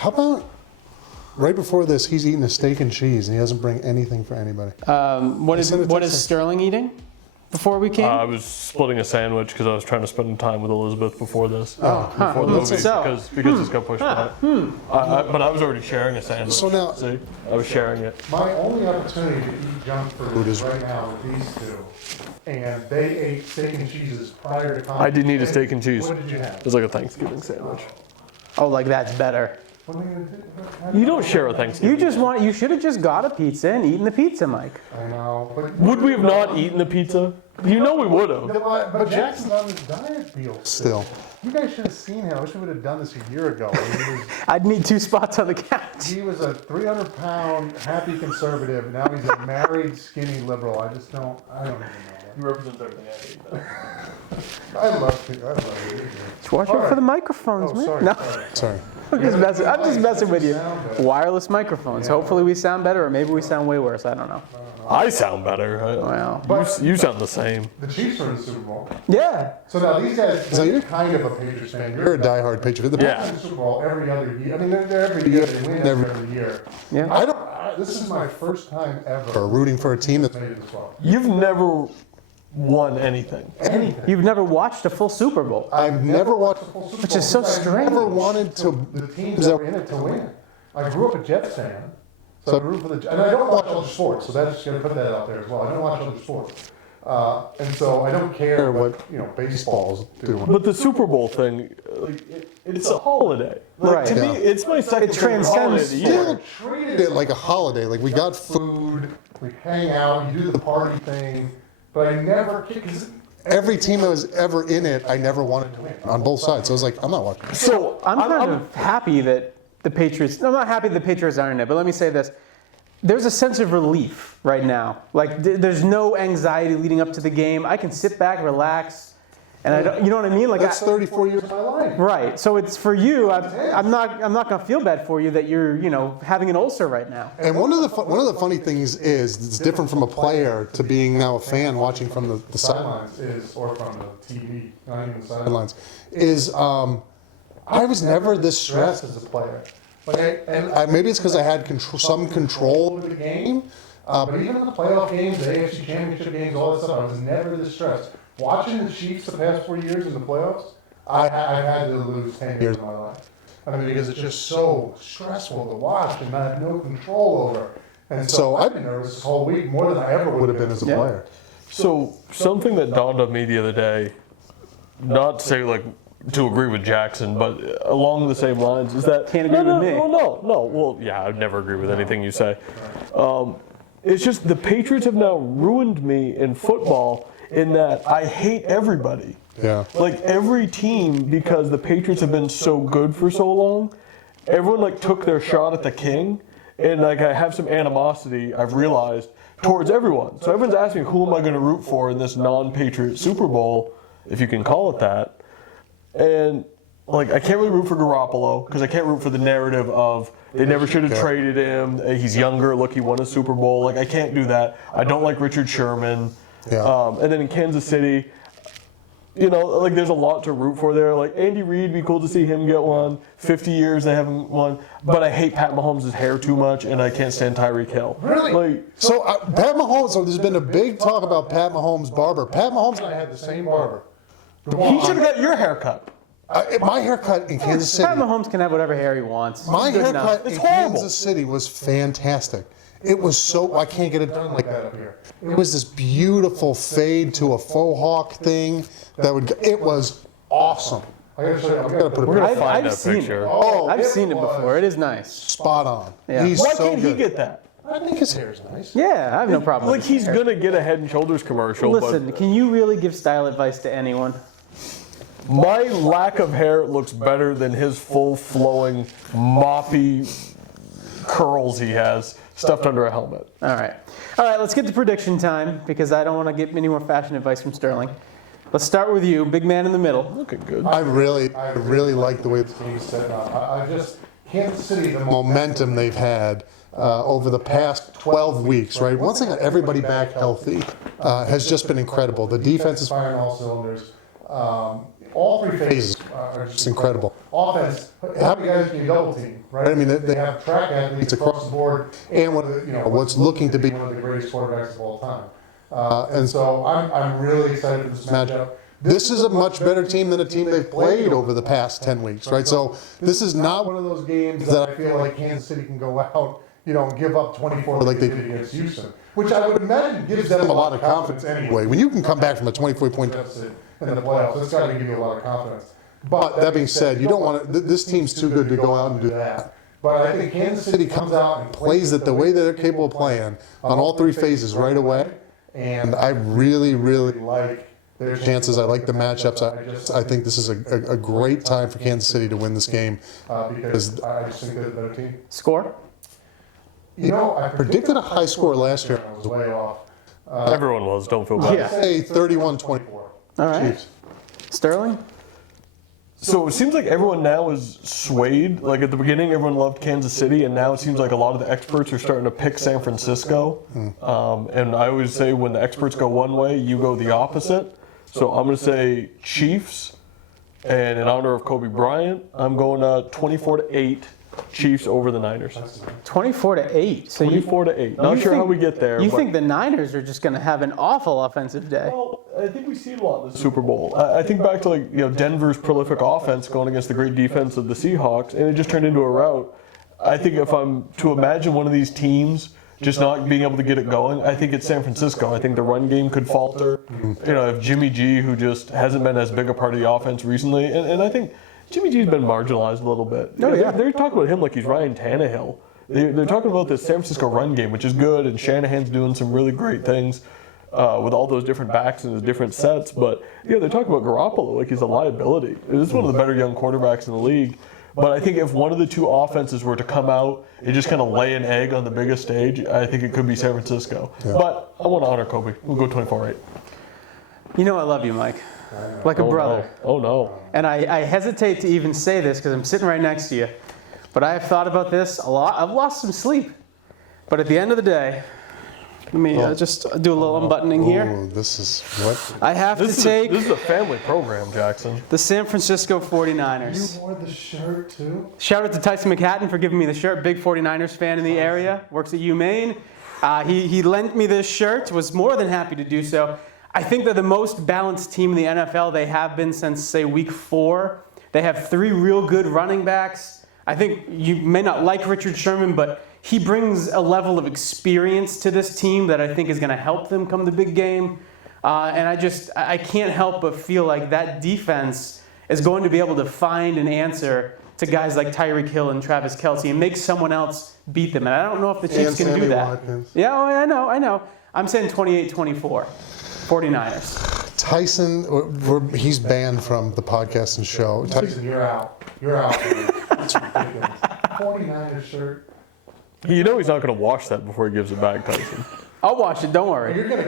How about right before this, he's eating a steak and cheese, and he doesn't bring anything for anybody. What is Sterling eating before we came? I was splitting a sandwich because I was trying to spend time with Elizabeth before this. huh. Before the movie, So- because this got pushed back. But I was already sharing a sandwich. So now- See? I was sharing it. My only opportunity to eat junk food is right now with these two. And they ate steak and cheeses prior to coming. I didn't eat a steak and cheese. What did you have? It was like a Thanksgiving sandwich. Oh, like that's better. What am I gonna do? You don't share a Thanksgiving. You should have just got a pizza and eaten the pizza, Mike. I know, but. Would we have not eaten the pizza? You know we would have. But Jackson's on this diet deal. Still. You guys should have seen him. I wish we would have done this a year ago. I'd need 2 spots on the couch. He was a 300-pound happy conservative. Now he's a married skinny liberal. I don't even know. You represent everything I hate. I love it. Just watch out for the microphones, Oh, man. sorry. No, sorry. I'm just messing with you. Wireless microphones. Hopefully we sound better, or maybe we sound way worse. I don't know. I sound better. Well, You sound the same. The Chiefs are in the Super Bowl. yeah. So now these guys, that you? you're kind of a Patriots fan. You're a diehard Patriot. The Yeah. in the Super Bowl every other year. I mean, they're every year. They win every year. Yeah. This is my first time Are ever rooting for a team that's made it this far. You've never won anything. Anything. You've never watched a full Super Bowl. I've never watched. Which is so strange. Never wanted to. The teams that were in it to win. I grew up a Jets fan, so I root for the. And I don't watch other sports, so that's going to put that out there as well. I don't watch other sports, and so I don't care what baseball's doing. But the Super Bowl thing, it's a holiday. Right. To me, Yeah. it's my second It favorite holiday of transcends- the year. Still treated it like a holiday. Like we got food, We hang out, you do the party thing, but I never. Cause every team that was ever in it, I never wanted to win on both sides. So I was like, I'm not watching. So I'm kind of happy that the Patriots. I'm not happy the Patriots aren't in it, but let me say this: there's a sense of relief right now. Like there's no anxiety leading up to the game. I can sit back, relax, and I don't. You know what I mean? Like That's 34 years of my life. right. So it's for you. I'm not gonna feel bad for you that you're having an ulcer right now. And one of the funny things is it's different from a player to being now a fan watching from the sidelines. sidelines or from the TV, not even the sidelines. Sidelines is I was never this stressed. As a player. Maybe it's because I had some control over the game. But even in the playoff games, the AFC Championship games, all that stuff, I was never this stressed. Watching the Chiefs the past 4 years in the playoffs, I've had to lose 10 years of my life. I mean, because it's just so stressful to watch and I have no control over. And so I've been nervous this whole week more than I ever would have been as a Yeah. player. So something that dawned on me the other day, not to say like to agree with Jackson, but along the same lines, is that Can't agree with me. No. Well, yeah, I'd never agree with anything you say. It's just the Patriots have now ruined me in football in that I hate everybody. Yeah. Like every team, because the Patriots have been so good for so long, everyone like took their shot at the king, and like I have some animosity, I've realized, towards everyone. So everyone's asking me, who am I going to root for in this non-Patriot Super Bowl, if you can call it that. And like I can't really root for Garoppolo because I can't root for the narrative of they never should have traded him. He's younger. Look, he won a Super Bowl. Like I can't do that. I don't like Richard Sherman. Yeah. And then in Kansas City, like there's a lot to root for there. Like Andy Reid, be cool to see him get one. 50 years they haven't won. But I hate Pat Mahomes' hair too much, and I can't stand Tyreek Hill. Really? Like, So Pat Mahomes. So there's been a big talk about Pat Mahomes' barber. Pat Mahomes I had the same barber. he should have got your haircut. My haircut in Kansas City. Pat Mahomes can have whatever hair he wants. My Good enough. haircut in It's horrible. Kansas City was fantastic. It was so I can't get it done like that up here. It was this beautiful fade to a faux hawk thing that would. It was awesome. I gotta show you. I gotta put We're it gonna I've, find I've that seen picture. it. Oh, I've seen it was- before. It is nice. spot on. Yeah. He's Why so can't good. he get that? I think his hair is nice. Yeah, I have no problem. Like with he's hair. gonna get a Head and Shoulders commercial. Listen, but can you really give style advice to anyone? my lack of hair looks better than his full flowing moppy curls he has stuffed under a helmet. All right, let's get to prediction time because I don't want to get any more fashion advice from Sterling. Let's start with you, big man in the middle. Looking good. I really like the way the Team set up. I just Kansas City, the momentum they've had over the past 12 weeks, right? Once they got everybody back healthy, has just been incredible. The defense is firing all cylinders. All three phases are just incredible. Offense, how many guys can you double team, right? I mean, they have track athletes across the board, and one of the, what's looking to be one of the greatest quarterbacks of all time. And so I'm really excited for this matchup. This is a much better team than a team they've played over the past 10 weeks, right? So this is not one of those games that I feel like Kansas City can go out, and give up 24 like they did against Houston, which I would imagine gives them a lot of confidence anyway. When you can come back from a 24-point deficit in the playoffs, that's got to give you a lot of confidence. But that being said, you don't want to. This team's too good to go out and do that. But I think Kansas City comes out and plays it the way that they're capable of playing on all three phases right away, and I really, really like their chances. I like the matchups. I think this is a great time for Kansas City to win this game because I just think they're the better team. Score? I predicted a high score last year. I was way off. Everyone was. Don't feel bad. Yeah. Say 31-24. All right. Chiefs. Sterling? So it seems like everyone now is swayed. Like at the beginning, everyone loved Kansas City, and now it seems like a lot of the experts are starting to pick San Francisco. And I always say when the experts go one way, you go the opposite. So I'm going to say Chiefs, and in honor of Kobe Bryant, I'm going 24-8. Chiefs over the Niners. 24-8. So 24-8. Not sure how we get there. You but think the Niners are just going to have an awful offensive day? Well, I think we see it a lot in the Super Bowl. I think back to Denver's prolific offense going against the great defense of the Seahawks, and it just turned into a rout. I think if I'm to imagine one of these teams just not being able to get it going, I think it's San Francisco. I think the run game could falter. If Jimmy G, who just hasn't been as big a part of the offense recently, and I think Jimmy G's been marginalized a little bit. They're talking about him like he's Ryan Tannehill. They're talking about this San Francisco run game, which is good, and Shanahan's doing some really great things with all those different backs and the different sets. But they're talking about Garoppolo like he's a liability. This is one of the better young quarterbacks in the league. But I think if one of the two offenses were to come out and just kind of lay an egg on the biggest stage, I think it could be San Francisco. Yeah. But I want to honor Kobe. We'll go 24-8. I love you, Mike. Like a brother. No. Oh, no. And I hesitate to even say this because I'm sitting right next to you. But I have thought about this a lot. I've lost some sleep. But at the end of the day, let me just do a little unbuttoning here. This is what? I have to take this is a family program, Jackson. the San Francisco 49ers. You wore the shirt, too? Shout out to Tyson McHatton for giving me the shirt. Big 49ers fan in the area. Works at UMaine. He lent me this shirt. Was more than happy to do so. I think they're the most balanced team in the NFL. They have been since, say, week 4. They have 3 real good running backs. I think you may not like Richard Sherman, but he brings a level of experience to this team that I think is going to help them come the big game. And I can't help but feel like that defense is going to be able to find an answer to guys like Tyreek Hill and Travis Kelce and make someone else beat them. And I don't know if the Chiefs can do that. Watkins. Yeah, I know. I'm saying 28-24. 49ers. Tyson, he's banned from the podcast and show. Tyson, you're out. You're out. That's ridiculous. 49ers shirt. He's not going to wash that before he gives it back, Tyson. I'll watch it. Don't worry. You're gonna.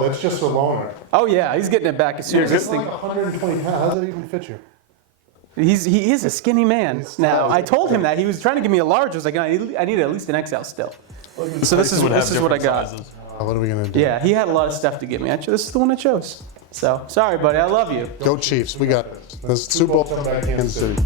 That's just a loaner. Oh yeah, he's getting it back as soon as this It's thing. like 120 pounds. How does that even fit you? He is a skinny man. Now I told him that he was trying to give me a large. I was like, I need at least an XL still. So this is what I got. Sizes. What are we going to do? Yeah, he had a lot of stuff to give me. Actually, this is the one I chose. So sorry, buddy. I love you. Go Chiefs. We got this. Super Bowl comeback Kansas City.